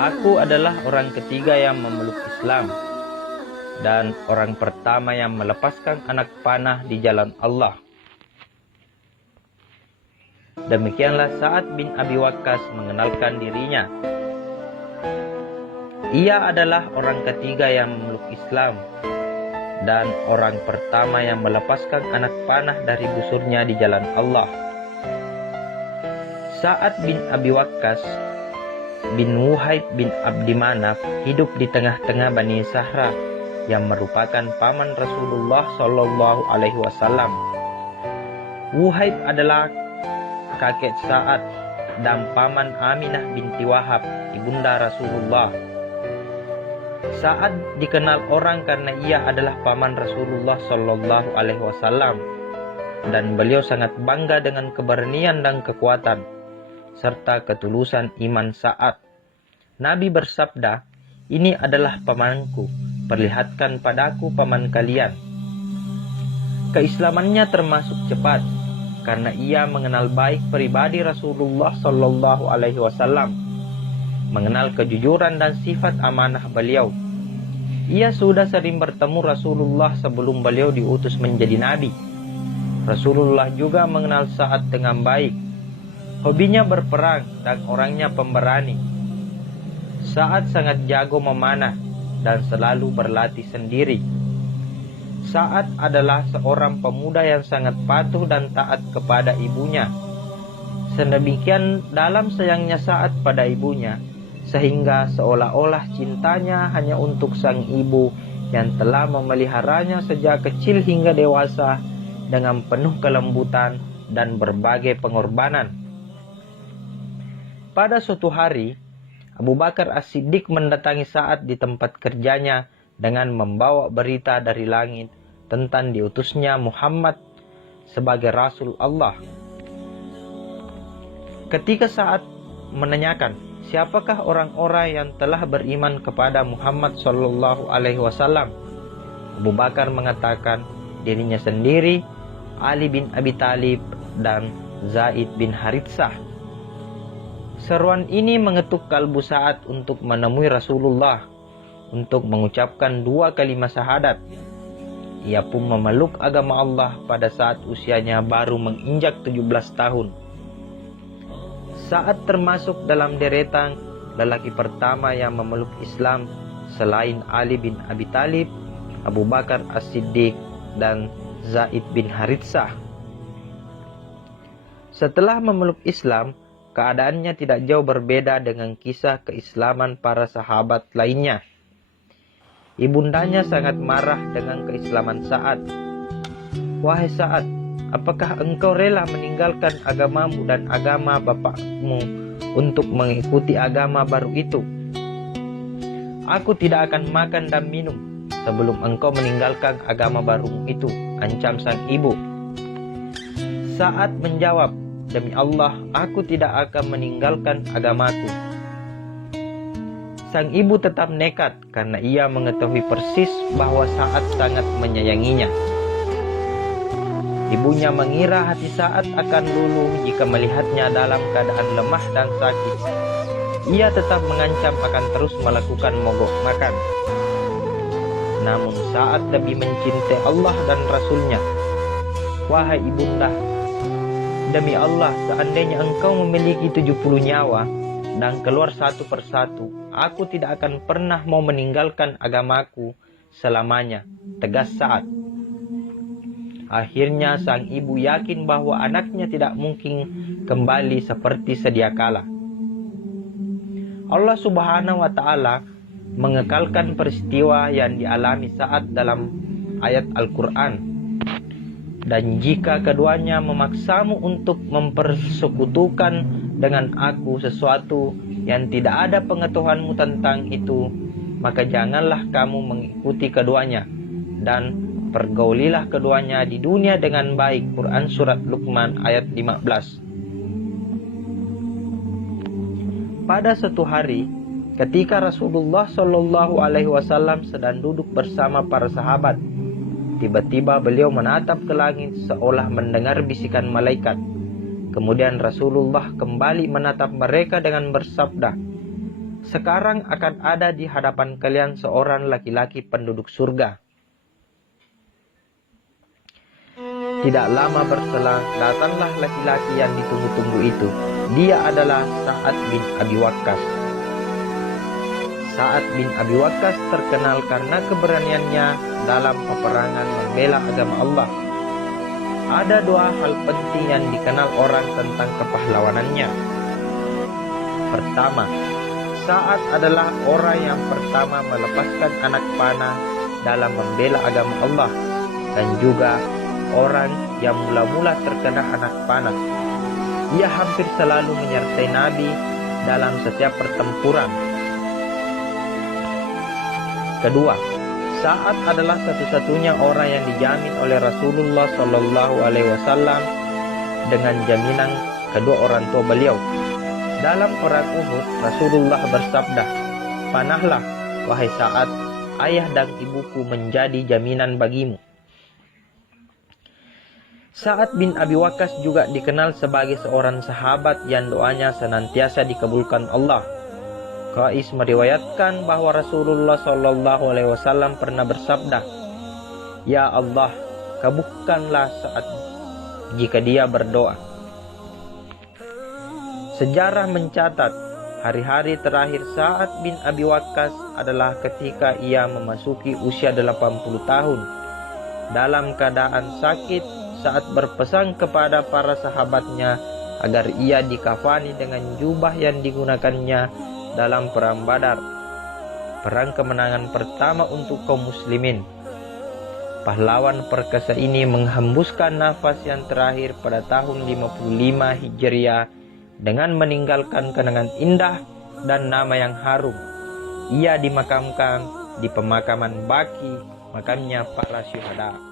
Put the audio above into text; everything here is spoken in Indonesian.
Aku adalah orang ketiga yang memeluk Islam dan orang pertama yang melepaskan anak panah di jalan Allah. Demikianlah Sa'ad bin Abi Waqqas mengenalkan dirinya. Ia adalah orang ketiga yang memeluk Islam dan orang pertama yang melepaskan anak panah dari busurnya di jalan Allah. Sa'ad bin Abi Waqqas bin Wuhaib bin Abdi Manaf hidup di tengah-tengah Bani Sahra yang merupakan paman Rasulullah Shallallahu Alaihi Wasallam. Wuhaib adalah kakek Sa'ad dan paman Aminah binti Wahab, ibunda Rasulullah. Sa'ad dikenal orang karena ia adalah paman Rasulullah Shallallahu Alaihi Wasallam dan beliau sangat bangga dengan keberanian dan kekuatan serta ketulusan iman Sa'ad. Nabi bersabda, "Ini adalah pamanku, perlihatkan padaku paman kalian." Keislamannya termasuk cepat karena ia mengenal baik pribadi Rasulullah Shallallahu Alaihi Wasallam, mengenal kejujuran dan sifat amanah beliau. Ia sudah sering bertemu Rasulullah sebelum beliau diutus menjadi nabi. Rasulullah juga mengenal Sa'ad dengan baik. Hobinya berperang dan orangnya pemberani. Sa'ad sangat jago memanah dan selalu berlatih sendiri. Sa'ad adalah seorang pemuda yang sangat patuh dan taat kepada ibunya. Sedemikian dalam sayangnya Sa'ad pada ibunya, sehingga seolah-olah cintanya hanya untuk sang ibu yang telah memeliharanya sejak kecil hingga dewasa dengan penuh kelembutan dan berbagai pengorbanan. Pada suatu hari, Abu Bakar As-Siddiq mendatangi Sa'ad di tempat kerjanya dengan membawa berita dari langit tentang diutusnya Muhammad sebagai Rasul Allah. Ketika Sa'ad menanyakan, siapakah orang-orang yang telah beriman kepada Muhammad Sallallahu Alaihi Wasallam, Abu Bakar mengatakan dirinya sendiri, Ali bin Abi Thalib, dan Zaid bin Haritsah. Seruan ini mengetuk kalbu Sa'ad untuk menemui Rasulullah untuk mengucapkan 2 kalimat syahadat. Ia pun memeluk agama Allah pada saat usianya baru menginjak 17 tahun. Sa'ad termasuk dalam deretan lelaki pertama yang memeluk Islam selain Ali bin Abi Thalib, Abu Bakar As-Siddiq, dan Zaid bin Haritsah. Setelah memeluk Islam, keadaannya tidak jauh berbeda dengan kisah keislaman para sahabat lainnya. Ibundanya sangat marah dengan keislaman Sa'ad. "Wahai Sa'ad, apakah engkau rela meninggalkan agamamu dan agama bapakmu untuk mengikuti agama baru itu? Aku tidak akan makan dan minum sebelum engkau meninggalkan agama barumu itu," ancam sang ibu. Sa'ad menjawab, "Demi Allah, aku tidak akan meninggalkan agamaku." Sang ibu tetap nekat karena ia mengetahui persis bahwa Sa'ad sangat menyayanginya. Ibunya mengira hati Sa'ad akan luluh jika melihatnya dalam keadaan lemah dan sakit. Ia tetap mengancam akan terus melakukan mogok makan. Namun Sa'ad lebih mencintai Allah dan Rasulnya. "Wahai ibunda, demi Allah, seandainya engkau memiliki 70 nyawa dan keluar satu persatu, aku tidak akan pernah mau meninggalkan agamaku selamanya," tegas Sa'ad. Akhirnya sang ibu yakin bahwa anaknya tidak mungkin kembali seperti sedia kala. Allah Subhanahu wa Ta'ala mengekalkan peristiwa yang dialami Sa'ad dalam ayat Al-Quran. "Dan jika keduanya memaksamu untuk mempersekutukan dengan aku sesuatu yang tidak ada pengetahuanmu tentang itu, maka janganlah kamu mengikuti keduanya, dan pergaulilah keduanya di dunia dengan baik." Quran Surat Luqman ayat 15. Pada suatu hari, ketika Rasulullah Shallallahu Alaihi Wasallam sedang duduk bersama para sahabat, Tiba-tiba beliau menatap ke langit seolah mendengar bisikan malaikat. Kemudian Rasulullah kembali menatap mereka dengan bersabda, "Sekarang akan ada di hadapan kalian seorang laki-laki penduduk surga." Tidak lama berselang, datanglah laki-laki yang ditunggu-tunggu itu. Dia adalah Sa'ad bin Abi Waqqas. Sa'ad bin Abi Waqqas terkenal karena keberaniannya dalam peperangan membela agama Allah. Ada dua hal penting yang dikenal orang tentang kepahlawanannya. Pertama, Sa'ad adalah orang yang pertama melepaskan anak panah dalam membela agama Allah, dan juga orang yang mula-mula terkena anak panah. Ia hampir selalu menyertai Nabi dalam setiap pertempuran. Kedua, Sa'ad adalah satu-satunya orang yang dijamin oleh Rasulullah SAW dengan jaminan kedua orang tua beliau. Dalam perang Uhud, Rasulullah bersabda, "Panahlah, wahai Sa'ad, ayah dan ibuku menjadi jaminan bagimu." Sa'ad bin Abi Waqqas juga dikenal sebagai seorang sahabat yang doanya senantiasa dikabulkan Allah. Qais meriwayatkan bahwa Rasulullah SAW pernah bersabda, "Ya Allah, kabulkanlah Sa'ad jika dia berdoa." Sejarah mencatat, hari-hari terakhir Sa'ad bin Abi Waqqas adalah ketika ia memasuki usia 80 tahun. Dalam keadaan sakit, Sa'ad berpesan kepada para sahabatnya agar ia dikafani dengan jubah yang digunakannya dalam perang Badar, perang kemenangan pertama untuk kaum muslimin. Pahlawan perkasa ini menghembuskan nafas yang terakhir pada tahun 55 Hijriah dengan meninggalkan kenangan indah dan nama yang harum. Ia dimakamkan di pemakaman Baqi, makamnya para syuhada.